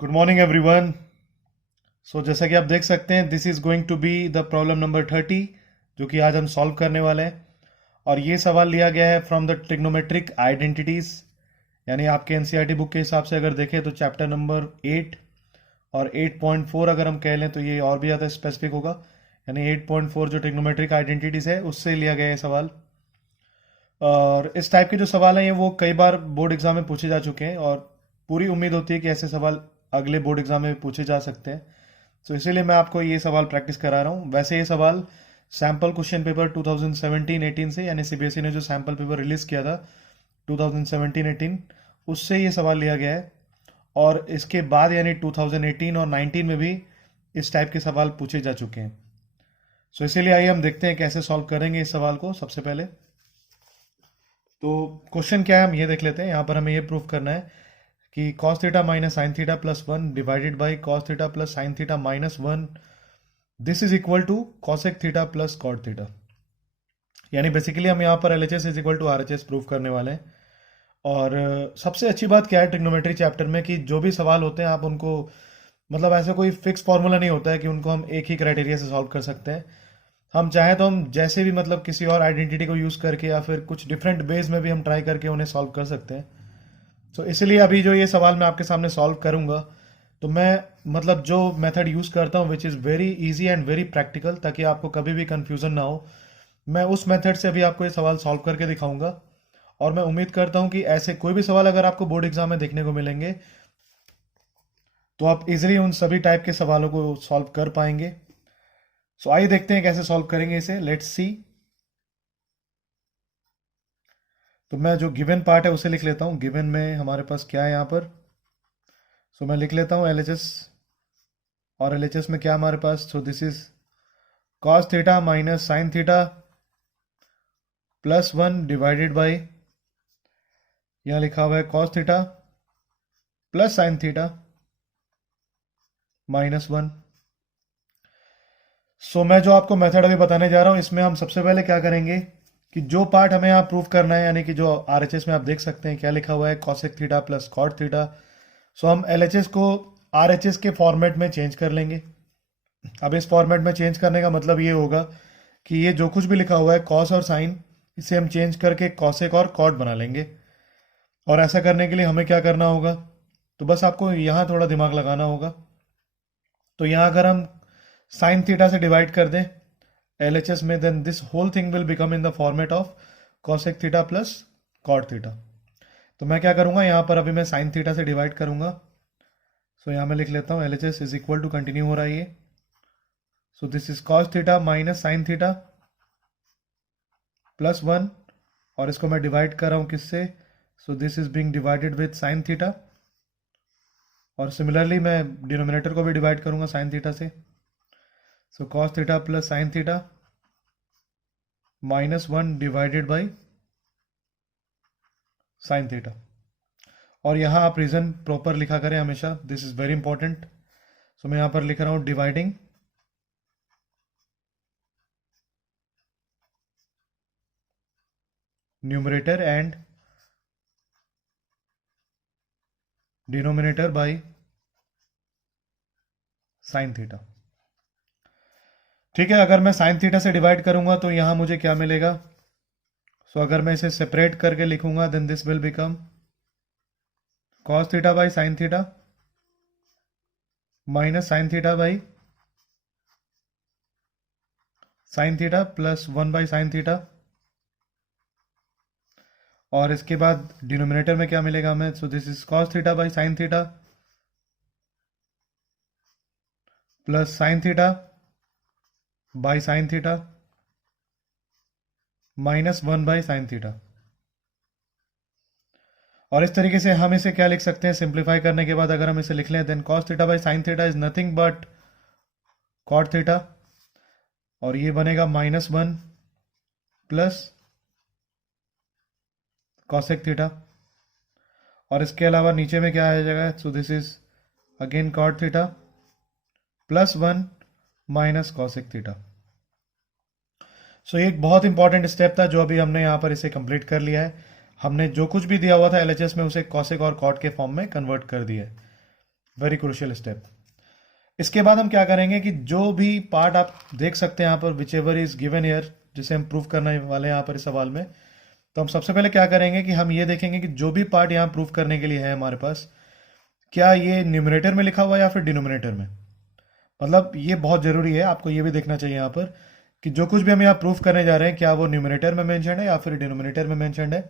Good morning everyone. जैसा कि आप देख सकते हैं, this is going to be the problem number 30 जो कि आज हम सॉल्व करने वाले हैं। और ये सवाल लिया गया है फ्रॉम द ट्रिग्नोमेट्रिक आइडेंटिटीज, यानी आपके एनसीईआरटी बुक के हिसाब से अगर देखें तो चैप्टर नंबर 8 और 8.4 अगर हम कह लें तो ये और भी ज़्यादा स्पेसिफिक होगा। यानी 8.4 जो ट्रिग्नोमेट्रिक आइडेंटिटीज है उससे लिया गया है सवाल। और इस टाइप के जो सवाल हैं ये वो कई बार बोर्ड एग्जाम में पूछे जा चुके हैं और पूरी उम्मीद होती है कि ऐसे सवाल अगले बोर्ड एग्जाम में भी पूछे जा सकते हैं। इसीलिए मैं आपको ये सवाल प्रैक्टिस करा रहा हूँ। वैसे ये सवाल सैम्पल क्वेश्चन पेपर 2017-18 से, यानी सीबीएसई ने जो सैम्पल पेपर रिलीज किया था 2017-18 उससे ये सवाल लिया गया है। और इसके बाद यानी 2018 और 19 में भी इस टाइप के सवाल पूछे जा चुके हैं। इसीलिए आइए हम देखते हैं कैसे सॉल्व करेंगे इस सवाल को। सबसे पहले तो क्वेश्चन क्या है हम ये देख लेते हैं। यहाँ पर हमें ये प्रूफ करना है कि cos theta minus sine theta plus one divided by cos theta plus sine theta minus one, this is equal to cosec theta plus cot theta. यानी बेसिकली हम यहाँ पर L H S is equal to R H S proof करने वाले हैं। और सबसे अच्छी बात क्या है ट्रिग्नोमेट्री चैप्टर में कि जो भी सवाल होते हैं आप उनको, मतलब ऐसा कोई फिक्स फॉर्मूला नहीं होता है कि उनको हम एक ही क्राइटेरिया से सॉल्व कर सकते हैं। हम चाहे तो हम जैसे भी मतलब किसी और आइडेंटिटी को यूज़ करके या फिर कुछ डिफरेंट बेस में भी हम ट्राई करके उन्हें सॉल्व कर सकते हैं। इसलिए अभी जो ये सवाल मैं आपके सामने सॉल्व करूंगा तो मैं मतलब जो मेथड यूज़ करता हूँ which is very easy and very practical, ताकि आपको कभी भी कंफ्यूजन ना हो, मैं उस मेथड से अभी आपको ये सवाल सॉल्व करके दिखाऊंगा। और मैं उम्मीद करता हूँ कि ऐसे कोई भी सवाल अगर आपको बोर्ड एग्जाम में देखने को मिलेंगे तो आप इजीली उन सभी टाइप के सवालों को सॉल्व कर पाएंगे। आइए देखते हैं कैसे सॉल्व करेंगे इसे। Let's see. तो मैं जो गिवन पार्ट है उसे लिख लेता हूँ। गिवन में हमारे पास क्या है यहाँ पर, मैं लिख लेता हूँ एल एच एस। और एल एच एस में क्या हमारे पास, this is cos theta minus sine theta plus one divided by, यहाँ लिखा हुआ है cos theta plus sine theta minus one. मैं जो आपको मेथड अभी बताने जा रहा हूँ इसमें हम सबसे पहले क्या करेंगे कि जो पार्ट हमें यहाँ प्रूफ करना है, यानी कि जो आर एच एस में आप देख सकते हैं क्या लिखा हुआ है cosec theta plus cot theta, हम एल एच एस को आर एच एस के फॉर्मेट में चेंज कर लेंगे। अब इस फॉर्मेट में चेंज करने का मतलब ये होगा कि ये जो कुछ भी लिखा हुआ है कॉस और साइन, इसे हम चेंज करके कॉसेक और कॉट बना लेंगे। और ऐसा करने के लिए हमें क्या करना होगा, तो बस आपको यहाँ थोड़ा दिमाग लगाना होगा। तो यहाँ अगर हम साइन थीटा से डिवाइड कर दें एल एच एस में, then this whole thing will become in the format of cosec theta plus cot theta. तो मैं क्या करूँगा, यहाँ पर अभी मैं साइन थीटा से डिवाइड करूँगा। यहाँ मैं लिख लेता हूँ L H S is equal to, continue हो रहा है ये, this is cos theta minus sine theta plus one, और इसको मैं डिवाइड कर रहा हूँ किससे, this is being divided with sine theta. और सिमिलरली मैं डिनोमिनेटर को भी डिवाइड करूँगा साइन थीटा से। Cos theta plus sine theta minus one divided by sine theta. और यहाँ आप रीजन प्रॉपर लिखा करें हमेशा, दिस इज वेरी इंपॉर्टेंट। मैं यहाँ पर लिख रहा हूँ dividing numerator and denominator by sine theta. ठीक है, अगर मैं साइन थीटा से डिवाइड करूंगा तो यहां मुझे क्या मिलेगा, अगर मैं इसे सेपरेट करके लिखूंगा then this will become cos theta by sine theta minus sine theta by sine theta plus one by sine theta. और इसके बाद डिनोमिनेटर में क्या मिलेगा हमें, this is cos theta by sine theta plus sine theta by sine theta minus one by sine theta. और इस तरीके से हम इसे क्या लिख सकते हैं, सिंप्लीफाई करने के बाद अगर हम इसे लिख लें then cos theta by sine theta is nothing but cot theta, और ये बनेगा minus one plus cosec theta. और इसके अलावा नीचे में क्या आ जाएगा, this is again cot theta plus one minus cosec theta. ये एक बहुत इंपॉर्टेंट स्टेप था जो अभी हमने यहाँ पर इसे कंप्लीट कर लिया है। हमने जो कुछ भी दिया हुआ था एलएचएस में उसे कॉसेक और कॉट के फॉर्म में कन्वर्ट कर दिया है। Very crucial step. इसके बाद हम क्या करेंगे कि जो भी पार्ट आप देख सकते हैं यहाँ पर which ever is given year, जिसे हम प्रूव करने वाले हैं यहाँ पर इस सवाल में, तो हम सबसे पहले क्या करेंगे कि हम ये देखेंगे कि जो भी पार्ट यहाँ प्रूव करने के लिए है हमारे पास, क्या ये न्यूमरेटर में लिखा हुआ है या फिर डिनोमिनेटर में। मतलब ये बहुत जरूरी है, आपको ये भी देखना चाहिए यहाँ पर कि जो कुछ भी हम यहाँ प्रूफ करने जा रहे हैं क्या वो न्यूमरेटर में मेंशन है या फिर डिनोमिनेटर में मेंशन है।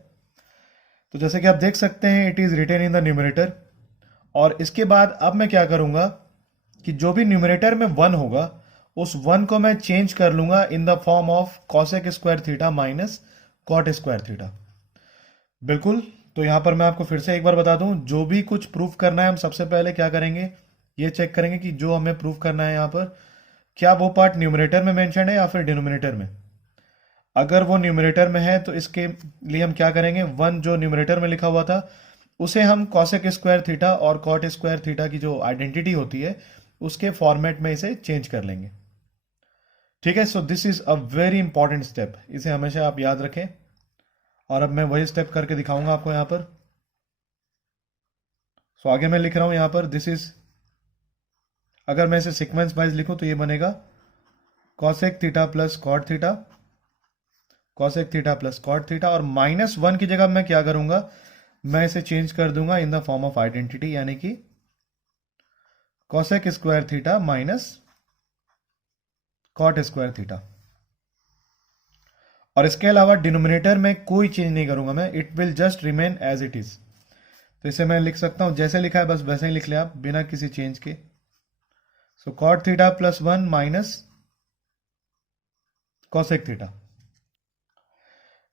तो जैसे कि आप देख सकते हैं it is written in the numerator. और इसके बाद अब मैं क्या करूंगा कि जो भी न्यूमरेटर में 1 होगा उस 1 को मैं चेंज कर लूंगा in the form of cosec square theta minus cot square theta. बिल्कुल। तो यहां पर मैं आपको फिर से एक बार बता दूं, जो भी कुछ प्रूफ करना है हम सबसे पहले क्या करेंगे, ये चेक करेंगे कि जो हमें प्रूफ करना है यहां पर क्या वो पार्ट न्यूमरेटर में मेंशन है या फिर डिनोमिनेटर में। अगर वो न्यूमरेटर में है तो इसके लिए हम क्या करेंगे, 1 जो न्यूमरेटर में लिखा हुआ था उसे हम कॉसेक स्क्वायर थीटा और कॉट स्क्वायर थीटा की जो आइडेंटिटी होती है उसके फॉर्मेट में इसे चेंज कर लेंगे। ठीक है। सो this is a very important step, इसे हमेशा आप याद रखें। और अब मैं वही स्टेप करके दिखाऊंगा आपको यहां पर। सो आगे मैं लिख रहा हूं यहां पर दिस इज, अगर मैं इसे सीक्वेंस वाइज लिखूं तो ये बनेगा cosec theta plus cot theta, cosec theta plus cot theta, और -1 की जगह मैं क्या करूंगा, मैं इसे चेंज कर दूंगा in the form of identity, यानी कि cosec square theta minus cot square theta. और इसके अलावा डिनोमिनेटर में कोई चेंज नहीं करूंगा मैं, it will just remain as it is. तो इसे मैं लिख सकता हूं जैसे लिखा है बस वैसे ही लिख लें आप बिना किसी चेंज के। So cot theta plus 1 minus cosec theta.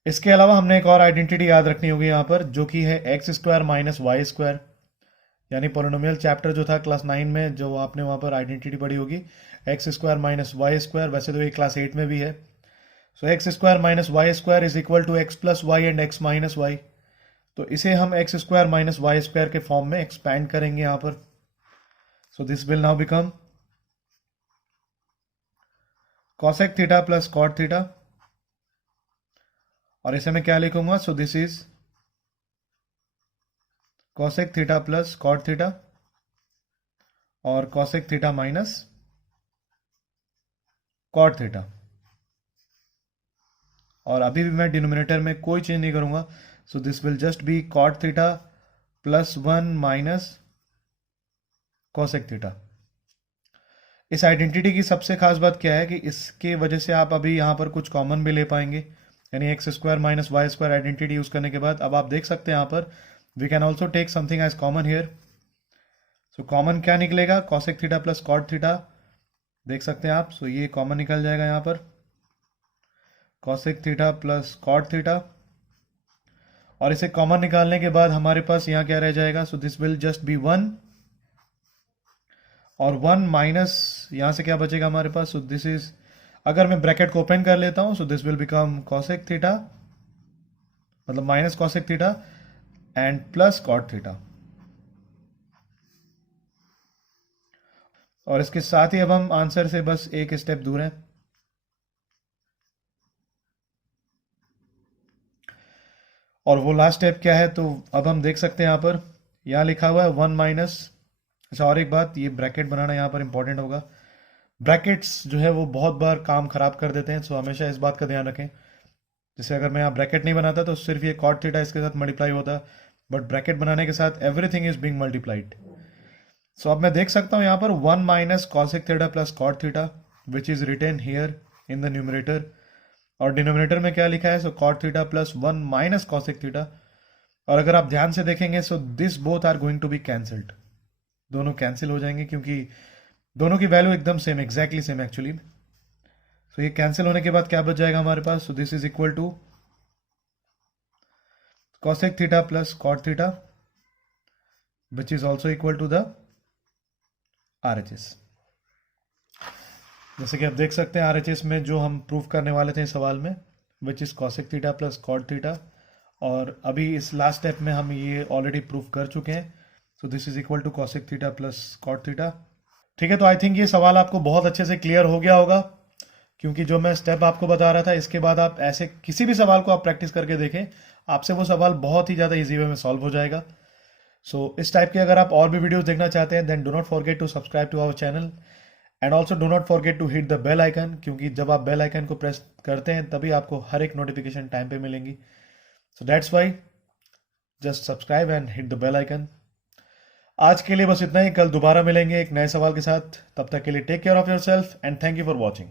इसके अलावा हमने एक और आइडेंटिटी याद रखनी होगी यहां पर, जो कि है x square minus y square, यानी पोलिनोमियल चैप्टर जो था क्लास 9 में, जो आपने वहां पर आइडेंटिटी पढ़ी होगी, x square minus y square. वैसे तो ये क्लास 8 में भी है। So x square minus y square is equal to x plus y and x minus y. तो इसे हम x square minus y square के फॉर्म में एक्सपैंड करेंगे यहां पर। So this will now become cosec theta plus cot theta, और इसे मैं क्या लिखूंगा, so this is cosec theta plus cot theta और cosec theta minus cot theta. और अभी भी मैं डिनोमिनेटर में कोई चेंज नहीं करूंगा, so this will just be cot theta plus 1 minus cosec theta. इस आइडेंटिटी की सबसे खास बात क्या है कि इसके वजह से आप अभी यहां पर कुछ कॉमन भी ले पाएंगे, यानी x square minus y square identity use करने के बाद अब आप देख सकते हैं यहां पर we can also take something as common here. So common क्या निकलेगा, cosec theta plus cot theta, देख सकते हैं आप। सो ये कॉमन निकल जाएगा यहां पर, cosec theta plus cot theta. और इसे कॉमन निकालने के बाद हमारे पास यहां क्या रह जाएगा, सो दिस विल जस्ट बी 1, और 1 माइनस यहां से क्या बचेगा हमारे पास, सो दिस इज, अगर मैं ब्रैकेट को ओपन कर लेता हूं, so this will become cosec theta, मतलब minus cosec theta and plus cot theta. और इसके साथ ही अब हम आंसर से बस एक स्टेप दूर हैं। और वो लास्ट स्टेप क्या है, तो अब हम देख सकते हैं यहां पर, यहां लिखा हुआ है 1 माइनस। अच्छा, और एक बात, ये ब्रैकेट बनाना यहां पर इंपॉर्टेंट होगा। ब्रैकेट्स जो है वो बहुत बार काम खराब कर देते हैं, सो हमेशा इस बात का ध्यान रखें। जैसे अगर मैं यहाँ ब्रैकेट नहीं बनाता तो सिर्फ ये कॉट थीटा इसके साथ मल्टीप्लाई होता, बट ब्रैकेट बनाने के साथ everything is being multiplied. So अब मैं देख सकता हूं यहां पर 1 minus cosec theta plus cot theta which is written here in the numerator, और डिनोमिनेटर में क्या लिखा है, so cot theta plus 1 minus cosec theta. और अगर आप ध्यान से देखेंगे so this both are going to be cancelled, दोनों कैंसिल हो जाएंगे क्योंकि दोनों की वैल्यू एकदम same, exactly same actually. So ये कैंसिल होने के बाद क्या बच जाएगा हमारे पास, so this is equal to cosec theta plus cot theta which is also equal to the RHS। जैसे कि आप देख सकते हैं RHS में जो हम प्रूफ करने वाले थे इस सवाल में, which is cosec theta plus cot theta, और अभी इस लास्ट स्टेप में हम ये ऑलरेडी प्रूफ कर चुके हैं। So this is equal to cosec theta plus cot theta. ठीक है, तो आई थिंक ये सवाल आपको बहुत अच्छे से क्लियर हो गया होगा, क्योंकि जो मैं स्टेप आपको बता रहा था इसके बाद आप ऐसे किसी भी सवाल को आप प्रैक्टिस करके देखें, आपसे वो सवाल बहुत ही ज़्यादा इजी वे में सॉल्व हो जाएगा। इस टाइप के अगर आप और भी वीडियोस देखना चाहते हैं then do not forget to subscribe to our channel and also do not forget to hit the bell icon, क्योंकि जब आप बेल आइकन को प्रेस करते हैं तभी आपको हर एक नोटिफिकेशन टाइम पे मिलेंगी। So that's why just subscribe and hit the bell icon. आज के लिए बस इतना ही, कल दोबारा मिलेंगे एक नए सवाल के साथ। तब तक के लिए take care of yourself and thank you for watching.